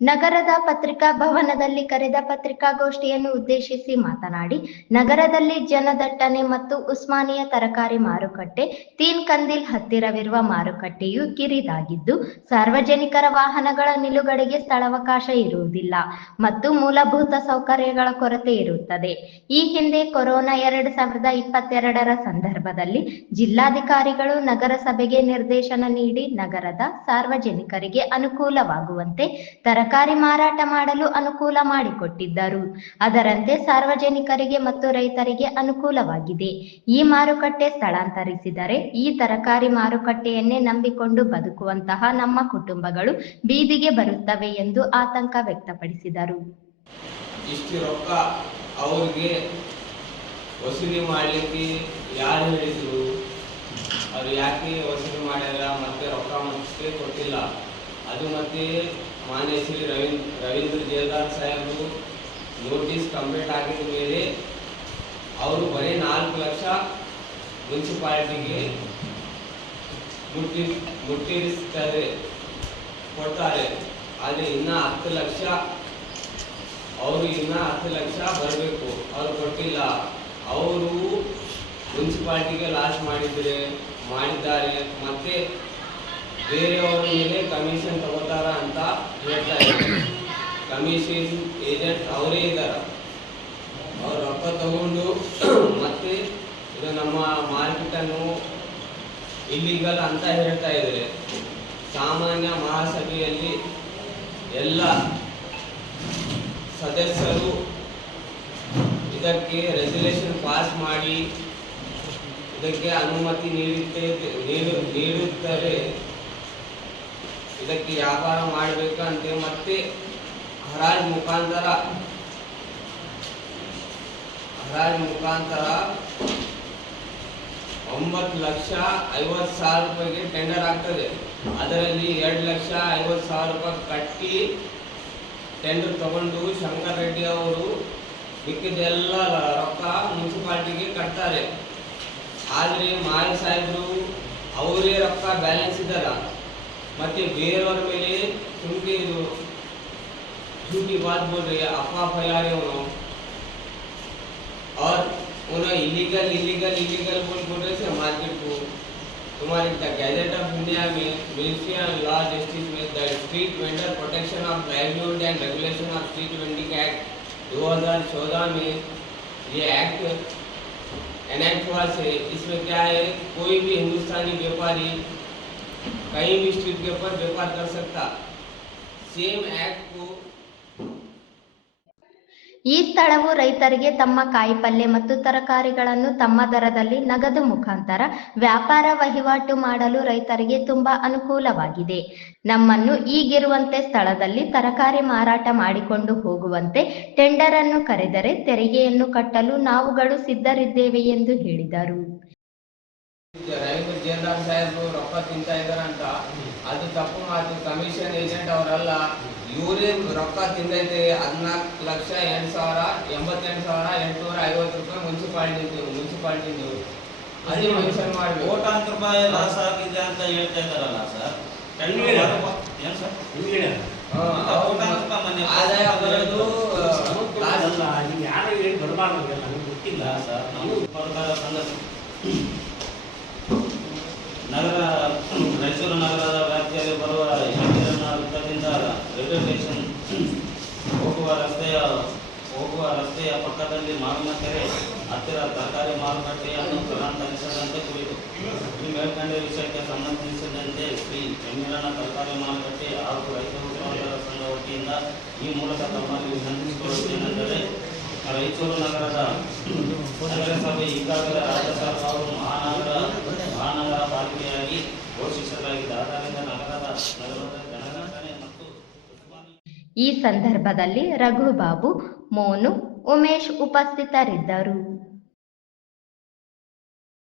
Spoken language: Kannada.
ನಗರದ ಪತ್ರಿಕಾ ಭವನದಲ್ಲಿ ಕರೆದ ಪತ್ರಿಕಾಗೋಷ್ಠಿಯನ್ನು ಉದ್ದೇಶಿಸಿ ಮಾತನಾಡಿ, ನಗರದಲ್ಲಿ ಜನದಟ್ಟಣೆ ಮತ್ತು ಉಸ್ಮಾನಿಯ ತರಕಾರಿ ಮಾರುಕಟ್ಟೆ, ತೀನ್ ಕಂದಿಲ್ ಹತ್ತಿರವಿರುವ ಮಾರುಕಟ್ಟೆಯು ಕಿರಿದಾಗಿದ್ದು, ಸಾರ್ವಜನಿಕರ ವಾಹನಗಳ ನಿಲುಗಡೆಗೆ ಸ್ಥಳಾವಕಾಶ ಇರುವುದಿಲ್ಲ ಮತ್ತು ಮೂಲಭೂತ ಸೌಕರ್ಯಗಳ ಕೊರತೆ ಇರುತ್ತದೆ. ಈ ಹಿಂದೆ ಕೊರೋನಾ ಎರಡು ಸಾವಿರದ ಇಪ್ಪತ್ತೆರಡರ ಸಂದರ್ಭದಲ್ಲಿ ಜಿಲ್ಲಾಧಿಕಾರಿಗಳು ನಗರಸಭೆಗೆ ನಿರ್ದೇಶನ ನೀಡಿ, ನಗರದ ಸಾರ್ವಜನಿಕರಿಗೆ ಅನುಕೂಲವಾಗುವಂತೆ ತರಕಾರಿ ಮಾರಾಟ ಮಾಡಲು ಅನುಕೂಲ ಮಾಡಿಕೊಟ್ಟಿದ್ದರು. ಅದರಂತೆ ಸಾರ್ವಜನಿಕರಿಗೆ ಮತ್ತು ರೈತರಿಗೆ ಅನುಕೂಲವಾಗಿದೆ. ಈ ಮಾರುಕಟ್ಟೆ ಸ್ಥಳಾಂತರಿಸಿದರೆ ಈ ತರಕಾರಿ ಮಾರುಕಟ್ಟೆಯನ್ನೇ ನಂಬಿಕೊಂಡು ಬದುಕುವಂತಹ ನಮ್ಮ ಕುಟುಂಬಗಳು ಬೀದಿಗೆ ಬರುತ್ತವೆ ಎಂದು ಆತಂಕ ವ್ಯಕ್ತಪಡಿಸಿದರು. ಇಷ್ಟು ರೊಕ್ಕ ವಸೂಲಿ ಮಾಡಲಿಕ್ಕೆ ಯಾರು ಹೇಳಿದ್ರು? ಅವ್ರು ಯಾಕೆ ವಸೂಲಿ ಮಾಡಿಲ್ಲ? ಮತ್ತೆ ರೊಕ್ಕ ಮತ್ತೆ ಕೊಟ್ಟಿಲ್ಲ? ಅದು ಮತ್ತೆ ಮಾನ್ಯ ಶ್ರೀ ರವೀಂದ್ರ ರವೀಂದ್ರ ಜೇದಾರ್ ಸಾಹೇಬರು ನೋಟಿಸ್ ಕಂಪ್ಲೀಟ್ ಆಗಿದ ಮೇಲೆ ಅವರು ಬರೀ ನಾಲ್ಕು ಲಕ್ಷ ಮುನ್ಸಿಪಾಲಿಟಿಗೆ ಮುಟ್ಟಿ, ಮುಟ್ಟಿರಿಸ್ತಾರೆ, ಕೊಡ್ತಾರೆ. ಆದರೆ ಇನ್ನೂ ಹತ್ತು ಲಕ್ಷ, ಅವರು ಇನ್ನೂ ಹತ್ತು ಲಕ್ಷ ಬರಬೇಕು. ಅವ್ರು ಕೊಟ್ಟಿಲ್ಲ. ಅವರು ಮುನ್ಸಿಪಾಲ್ಟಿಗೆ ಲಾಸ್ ಮಾಡಿದರೆ, ಮಾಡಿದ್ದಾರೆ. ಮತ್ತೆ ಬೇರೆಯವರ ಮೇಲೆ ಕಮಿಷನ್ ತಗೋತಾರ ಅಂತ ಹೇಳ್ತಾ ಇದ್ದಾರೆ. ಕಮಿಷನ್ ಏಜೆಂಟ್ ಅವರೇ ಇದ್ದಾರೆ. ಅವ್ರು ರೊಕ್ಕ ತಗೊಂಡು ಮತ್ತೆ ಇದು ನಮ್ಮ ಮಾರ್ಕೆಟನ್ನು ಇಲ್ಲಿಗಲ್ ಅಂತ ಹೇಳ್ತಾ ಇದ್ದಾರೆ. ಸಾಮಾನ್ಯ ಮಹಾಸಭೆಯಲ್ಲಿ ಎಲ್ಲ ಸದಸ್ಯರು ಇದಕ್ಕೆ ರೆಸಲ್ಯೂಷನ್ ಪಾಸ್ ಮಾಡಿ ಇದಕ್ಕೆ ಅನುಮತಿ ನೀಡುತ್ತೆ ನೀಡು ನೀಡುತ್ತಾರೆ ಇದಕ್ಕೆ ವ್ಯಾಪಾರ ಮಾಡಬೇಕಂತೆ ಮತ್ತೆ ಹರಾಜ್ ಮುಖಾಂತರ ಹರಾಜ್ ಮುಖಾಂತರ ಒಂಬತ್ತು ಲಕ್ಷ ಐವತ್ತು ಸಾವಿರ ರೂಪಾಯಿಗೆ ಟೆಂಡರ್ ಆಗ್ತದೆ. ಅದರಲ್ಲಿ ಎರಡು ಲಕ್ಷ ಐವತ್ತು ಸಾವಿರ ರೂಪಾಯಿ ಕಟ್ಟಿ ಟೆಂಡರ್ ತಗೊಂಡು ಶಂಕರ್ ರೆಡ್ಡಿ ಅವರು ಮಿಕ್ಕಿದೆಲ್ಲ ರೊಕ್ಕ ಮುನ್ಸಿಪಾಲ್ಟಿಗೆ ಕಟ್ತಾರೆ. ಆದರೆ ಮಾಯ ಸಾಹೇಬರು ಅವರೇ ರೊಕ್ಕ ಬ್ಯಾಲೆನ್ಸ್ ಇದ್ದಾರ? ಮತ್ತೆ ಬೇರೆಯವ್ರ ಮೇಲೆ ಸುಮ್ಕೆ ಇದು झूठी बात बोल रहे हैं अफवाह फैला रहे हो लोग और उन्हें इलीगल इलीगल इलीगल बोल बोल रहे थे मार्केट को तुम्हारे द गैजेट ऑफ इंडिया में मिनिस्ट्री ऑफ लॉ जस्टिस में the street vendor protection of livelihood and regulation of street vending act 2014 में ये एक्ट एनेक्ट हुआ से इसमें क्या है कोई भी हिंदुस्तानी व्यापारी कहीं भी स्ट्रीट के ऊपर व्यापार कर सकता सेम एक्ट को ಈ ಸ್ಥಳವು ರೈತರಿಗೆ ತಮ್ಮ ಕಾಯಿಪಲ್ಯ ಮತ್ತು ತರಕಾರಿಗಳನ್ನು ತಮ್ಮ ದರದಲ್ಲಿ ನಗದು ಮುಖಾಂತರ ವ್ಯಾಪಾರ ವಹಿವಾಟು ಮಾಡಲು ರೈತರಿಗೆ ತುಂಬಾ ಅನುಕೂಲವಾಗಿದೆ ನಮ್ಮನ್ನು ಈಗಿರುವಂತೆ ಸ್ಥಳದಲ್ಲಿ ತರಕಾರಿ ಮಾರಾಟ ಮಾಡಿಕೊಂಡು ಹೋಗುವಂತೆ ಟೆಂಡರ್ ಅನ್ನು ಕರೆದರೆ ತೆರಿಗೆಯನ್ನು ಕಟ್ಟಲು ನಾವುಗಳು ಸಿದ್ಧರಿದ್ದೇವೆ ಎಂದು ಹೇಳಿದರು ರವೀಂದ್ರ ಜೇಂದಾರ್ ಸಾಹೇಬ್ರು ರೊಕ್ಕ ತಿಂತಾ ಇದಾರಂತ ಅದು ತಪ್ಪು ಮಾತು. ಕಮಿಷನ್ ಏಜೆಂಟ್ ಅವರಲ್ಲ ಇವರೇ ರೊಕ್ಕ ತಿಂದೈತೆ. ಹದಿನಾಲ್ಕು ಲಕ್ಷ ಎಂಟು ಸಾವಿರ ಎಂಬತ್ತೆಂಟು ಸಾವಿರ ಎಂಟುನೂರ ಐವತ್ತು ರೂಪಾಯಿ ಮುನ್ಸಿಪಾಲ್ಟಿ ಮುನ್ಸಿಪಾಲ್ಟಿಂದು ಅದೇ ಮೆನ್ಷನ್ ಮಾಡಿ ಕೋಟಾಂತರ ರೂಪಾಯಿ ಲಾಸ್ ಆಗಿದೆ ಅಂತ ಹೇಳ್ತಾ ಇದಾರಲ್ಲ ಸರ್. ಏನ್ ಸರ್? ಆದಾಯ ಬರೋದು ನೀವು ಯಾರು ಹೇಳಿ ಬರಬಾರ್ದು ನನಗೆ ಗೊತ್ತಿಲ್ಲ ಸರ್. ನಮಗೆ ಸಂಘ ನಗರ, ಮೈಸೂರು ನಗರದ ವ್ಯಾಪ್ತಿಯಲ್ಲಿ ಬರುವ ಹೆಮ್ಮಿರನ ವೃತ್ತದಿಂದ ರೈಲ್ವೆ ಸ್ಟೇಷನ್ ಹೋಗುವ ರಸ್ತೆಯ ಹೋಗುವ ರಸ್ತೆಯ ಪಕ್ಕದಲ್ಲಿ ಕೆರೆ ಹತ್ತಿರ ತರಕಾರಿ ಮಾರುಕಟ್ಟೆಯನ್ನು ಸ್ಥಳಾಂತರಿಸದಂತೆ ಕುರಿತು ಈ ಮೇಲ್ಕಂಡ ವಿಷಯಕ್ಕೆ ಸಂಬಂಧಿಸಿದಂತೆ ಶ್ರೀ ಹೆಮ್ಮಿರನ ತರಕಾರಿ ಮಾರುಕಟ್ಟೆ ಹಾಗೂ ರೈತ ಮುಖಂಡರ ಸಂಘ ವತಿಯಿಂದ ಈ ಮೂಲಕ ತಮ್ಮಲ್ಲಿ ವಿನಂತಿಸಿಕೊಳ್ಳುತ್ತೇನೆಂದರೆ ರಾಯಚೂರು ನಗರದ ನಗರಸಭೆ ಈಗಾಗಲೇ ರಾಜ್ಯ ಸರ್ಕಾರವು ಈ ಸಂದರ್ಭದಲ್ಲಿ ರಘುಬಾಬು ಮೋನು ಉಮೇಶ್ ಉಪಸ್ಥಿತರಿದ್ದರು.